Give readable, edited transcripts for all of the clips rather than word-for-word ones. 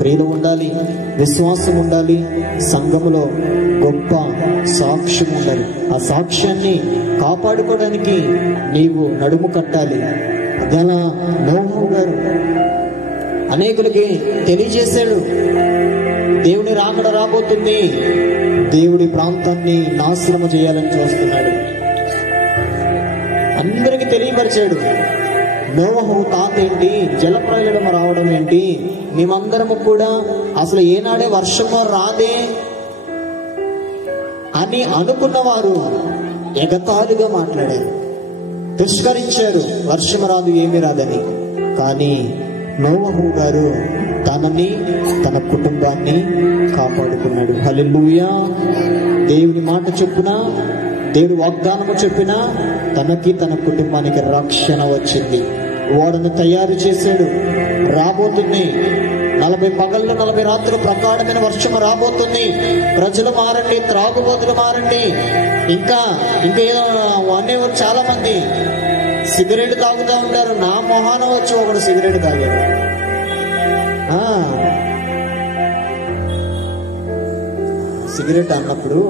ప్రేమ ఉండాలి, విశ్వాసం ఉండాలి, సంఘములో గొప్ప సాక్ష్యం ఉండాలి. ఆ సాక్ష్యాన్ని కాపాడుకోవడానికి నీవు నడుము కట్టాలి. అలా నోహు గారు అనేకులకి తెలియజేశాడు, దేవుని రాకడ రాబోతుంది, దేవుడి ప్రాంతాన్ని నాశనము చేయాలని చూస్తున్నాడు. అందరికి తెలియపరిచాడు. నోవహు తాత ఏంటి, జలప్రళయం రావడం ఏంటి, మేమందరము కూడా అసలు ఏనాడే వర్షము రాదే అని అనుకున్నవారు ఎగతాళిగా మాట్లాడారు, తిరస్కరించారు, వర్షం రాదు ఏమీ రాదని. కానీ నోవహు గారు తనని తన కుటుంబాన్ని కాపాడుకున్నాడు. హల్లెలూయా. దేవుని మాట చొప్పున, దేవుడి వాగ్దానము చొప్పున తనకి తన కుటుంబానికి రక్షణ వచ్చింది. ఓడను తయారు చేశాడు. రాబోతుంది 40 పగళ్ళు 40 రాత్రులు ప్రకాడమైన వర్షం రాబోతుంది. ప్రజలు మారండి, త్రాగుబోతులు మారండి. ఇంకా ఏదో అనేవారు చాలా మంది సిగరెట్ తాగుతూ ఉంటారు. నా మొహాన వచ్చి ఒకడు సిగరెట్ తాగాడు. సిగరెట్ అన్నప్పుడు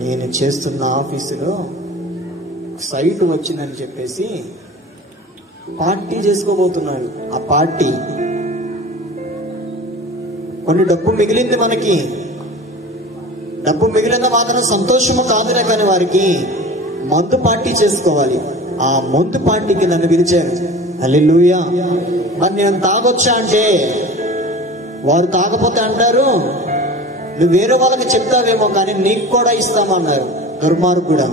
నేను చేస్తున్న ఆఫీసులో సైట్ వచ్చిందని చెప్పేసి పార్టీ చేసుకోబోతున్నాడు. ఆ పార్టీ కొన్ని డబ్బు మిగిలింది. మనకి డబ్బు మిగిలిన మాత్రం సంతోషము కాదులే, కానీ వారికి మందు పార్టీ చేసుకోవాలి. ఆ మందు పార్టీకి నన్ను పిలిచారు. హల్లెలూయా. మరి నేను తాగొచ్చా అంటే వారు తాగపోతే అంటారు, నువ్వు వేరే వాళ్ళకి చెప్తావేమో కానీ నీకు కూడా ఇస్తామన్నారు. దుర్మార్గుడా,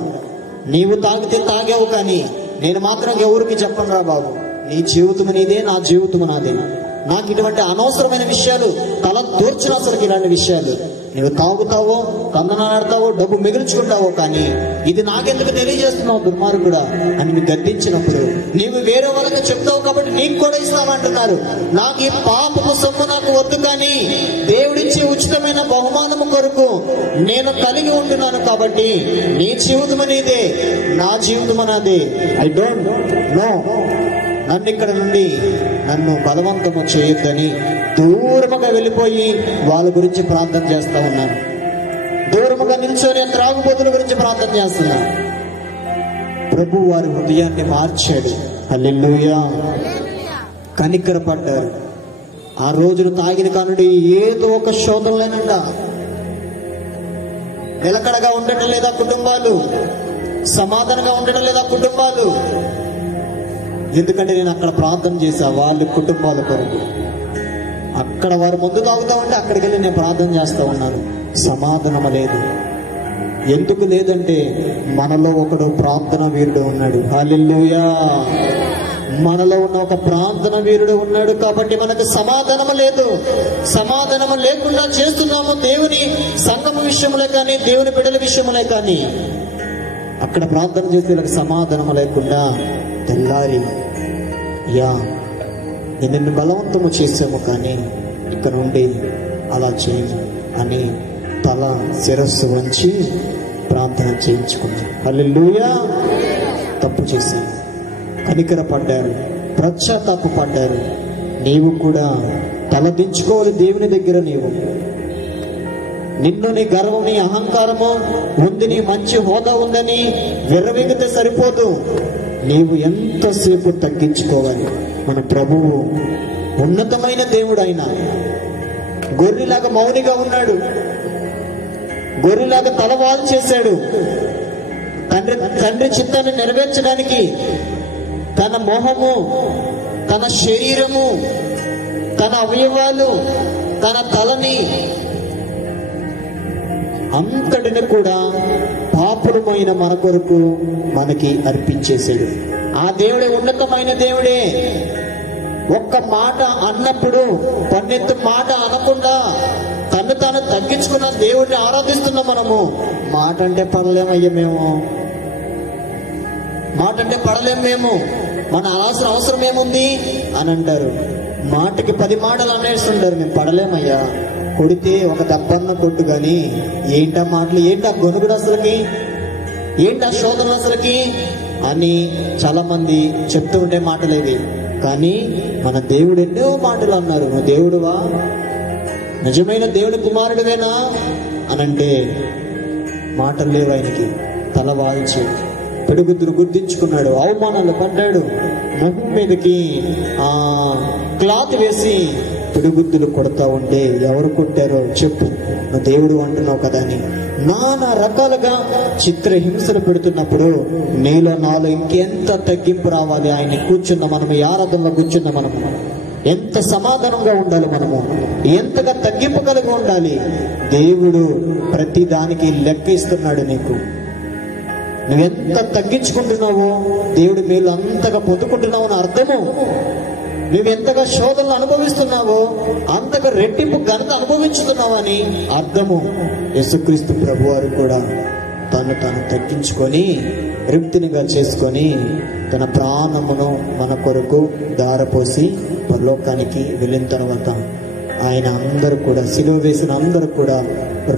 నీవు తాగితే తాగావు, కానీ నేను మాత్రం ఎవరికి చెప్పను రా బాబు. నీ జీవితం నీదే, నా జీవితం నాదే. నాకు ఇటువంటి అనవసరమైన విషయాలు తల దూర్చిన, అసలు ఇలాంటి విషయాలు నువ్వు తాగుతావో, కందనాడతావో, డబ్బు మిగుల్చుకుంటావో, కానీ ఇది నాకెందుకు తెలియజేస్తున్నావు దుర్మార్గుడా అని నువ్వు గద్దించినప్పుడు, నీవు వేరే వాళ్ళకి చెప్తావు కాబట్టి నీకు కూడా ఇస్తామంటున్నారు. నాకు ఈ పాపపు సొమ్ము నాకు వద్దు, కానీ దేవుడిచ్చే ఉచితమైన బహుమానము కొరకు నేను కలిగి ఉంటున్నాను. కాబట్టి నీ జీవితం నీదే, నా జీవితం నాదే. ఐ డోంట్ నో, నన్ను ఇక్కడ నుండి నన్ను బలవంతము చేయొద్దని దూరముగా వెళ్ళిపోయి వాళ్ళ గురించి ప్రార్థన చేస్తా ఉన్నాను. దూరముగా నిల్చొని త్రాగుబోతుల గురించి ప్రార్థన చేస్తున్నాను. ప్రభు వారి హృదయాన్ని మార్చాడు. హల్లెలూయా. కనికరపడ్డారు. ఆ రోజులు తాగిన కానుండి ఏదో ఒక శోధనలేనంట. నిలకడగా ఉండటం లేదా కుటుంబాలు, సమాధానంగా ఉండటం లేదా కుటుంబాలు. ఎందుకంటే నేను అక్కడ ప్రార్థన చేశా వాళ్ళ కుటుంబాల కొరకు. అక్కడ వారు ముందు తాగుతా ఉంటే అక్కడికి వెళ్ళి నేను ప్రార్థన చేస్తా ఉన్నాను. సమాధానం లేదు. ఎందుకు లేదంటే మనలో ఒకడు ప్రార్థన వీరుడు ఉన్నాడు. హల్లెలూయా. మనలో ఉన్న ఒక ప్రార్థన వీరుడు ఉన్నాడు కాబట్టి మనకు సమాధానం లేదు. సమాధానం లేకుండా చేస్తున్నాము దేవుని సంఘం విషయంలో కానీ, దేవుని బిడ్డల విషయంలో కానీ. అక్కడ ప్రార్థన చేస్తే వీళ్ళకి సమాధానం లేకుండా తెల్లారి, యా నిన్ను బలవంతము చేసాము, కానీ ఇక్కడ నుండి అలా చేయము అని తల శిరస్సు వంచి ప్రార్థన చేయించుకున్నాను. హల్లెలూయా. తప్పు చేశాను, కనికరపడ్డారు, పశ్చాత్తాపపడ్డారు. నీవు కూడా తలదించుకోవాలి దేవుని దగ్గర. నీవు నిన్ను నీ గర్వం, నీ అహంకారము ఉంది, నీ మంచి హోదా ఉందని విర్రవీగితే సరిపోదు. నీవు ఎంతసేపు తగ్గించుకోవాలి. మన ప్రభువు ఉన్నతమైన దేవుడు. ఆయన గొర్రెలాగా మౌనిగా ఉన్నాడు. గొర్రెలాగా తలవాలు చేశాడు. తండ్రి చిత్తాన్ని నెరవేర్చడానికి తన మోహము, తన శరీరము, తన అవయవాలు, తన తలని అంతటిని కూడా పాపులమైన మన కొరకు మనకి అర్పించేశాడు. ఆ దేవుడే ఉన్నతమైన దేవుడే. ఒక్క మాట అన్నప్పుడు పన్నెత్తు మాట అనకుండా తను తాను తగ్గించుకున్న దేవుడిని ఆరాధిస్తున్నాం మనము. మాట అంటే పడలేమయ్యా మేము, మాట అంటే పడలేము మేము, మన అవసరం ఏముంది అని అంటారు. మాటకి 10 మాటలు అనేస్తుంటారు. మేము పడలేమయ్యా, కొడితే ఒక దెబ్బన్న కొట్టు, కానీ ఏంటా మాటలు, ఏంటా గొనుగుడు అసలుకి, ఏంటా శోధన అసలుకి అని చాలా మంది చెప్తూ ఉండే మాటలేవి. కానీ మన దేవుడు ఎన్నో మాటలు అన్నారు, నువ్వు దేవుడువా, నిజమైన దేవుని కుమారుడివేనా అనంటే మాటలు లేవు ఆయనకి. తల వాల్చి పిడుగుద్దులు గుర్తించుకున్నాడు, అవమానాలు పడ్డాడు, మొహం మీదకి క్లాత్ వేసి పిడుగుద్దులు కొడతా ఉంటే ఎవరు కొట్టారో చెప్పు, నువ్వు దేవుడు అంటున్నావు కదా అని నానా రకాలుగా చిత్రహింసలు పెడుతున్నప్పుడు నీలో నాలో ఇంకెంత తగ్గింపు రావాలి. ఆయన కూర్చున్న మనము, ఈ ఆరాధనలో కూర్చున్న మనము ఎంత సమాధానంగా ఉండాలి, మనము ఎంతగా తగ్గింపు కలిగి ఉండాలి. దేవుడు ప్రతి దానికి లెక్క ఇస్తున్నాడు. నీకు నువ్వెంత తగ్గించుకుంటున్నావో దేవుడి మేలు అంతగా పొందుకుంటున్నావు అని అర్థము. నువ్వెంతగా శోధనలు అనుభవిస్తున్నావో అంతగా రెట్టింపు ఘనత అనుభవించుతున్నావని అర్థము. యేసుక్రీస్తు ప్రభువారు కూడా తను తగ్గించుకొని తృప్తినిగా చేసుకొని తన ప్రాణమును మన కొరకు దారపోసి పరలోకానికి వెళ్ళిన తర్వాత ఆయన అందరూ కూడా, సిలువ వేసిన అందరూ కూడా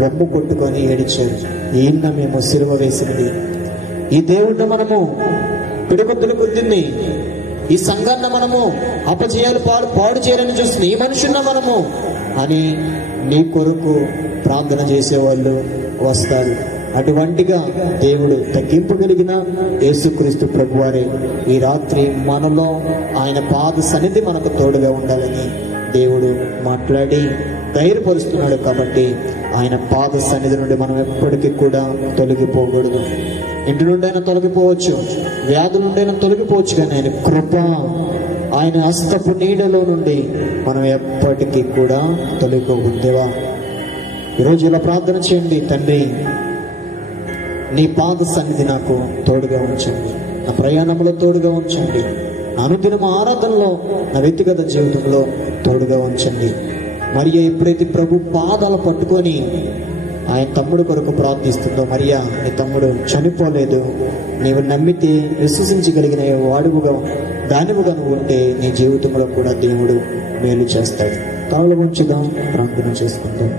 రొమ్ము కొట్టుకొని ఏడిచారు. ఈయన మేము సిలువ వేసింది, ఈ దేవుడిని మనము పిడిగుద్దులు గుద్దింది, ఈ సంఘాన్ని మనము అపజయాలు పాడు చేయాలని చూస్తుంది, ఈ మనుషున్న మనము అని నీ కొరకు ప్రార్థన చేసేవాళ్ళు వస్తారు. అటువంటిగా దేవుడు తగ్గింపు కలిగిన యేసుక్రీస్తు ప్రభువారే ఈ రాత్రి మనలో ఆయన పాద సన్నిధి మనకు తోడుగా ఉండాలని దేవుడు మాట్లాడి ధైర్యపరుస్తున్నాడు. కాబట్టి ఆయన పాద సన్నిధి నుండి మనం ఎప్పటికీ కూడా తొలగిపోకూడదు. ఇంటి నుండి అయినా తొలగిపోవచ్చు, వ్యాధుల నుండి అయినా తొలగిపోవచ్చు, కానీ ఆయన కృప, ఆయన హస్తపు నీడలో నుండి మనం ఎప్పటికీ కూడా తొలగిపోకుందేవా. ఈరోజు ఇలా ప్రార్థన చేయండి, తండ్రి నీ పాద సన్నిధి నాకు తోడుగా ఉంచండి, నా ప్రయాణంలో తోడుగా ఉంచండి, నా అనుదినం ఆరాధనలో, నా వ్యక్తిగత జీవితంలో తోడుగా ఉంచండి. మరియా ఎప్పుడైతే ప్రభు పాదాలు పట్టుకొని ఆయన తమ్ముడు కొరకు ప్రార్థిస్తుందో, మరియా నీ తమ్ముడు చనిపోలేదు, నీవు నమ్మితే విశ్వసించగలిగిన వాడువుగా దానివుగా నువ్వు ఉంటే నీ జీవితంలో కూడా దేవుడు మేలు చేస్తాడు. కాళ్ళ ఉంచుదాం, ప్రార్థన చేసుకుందాం.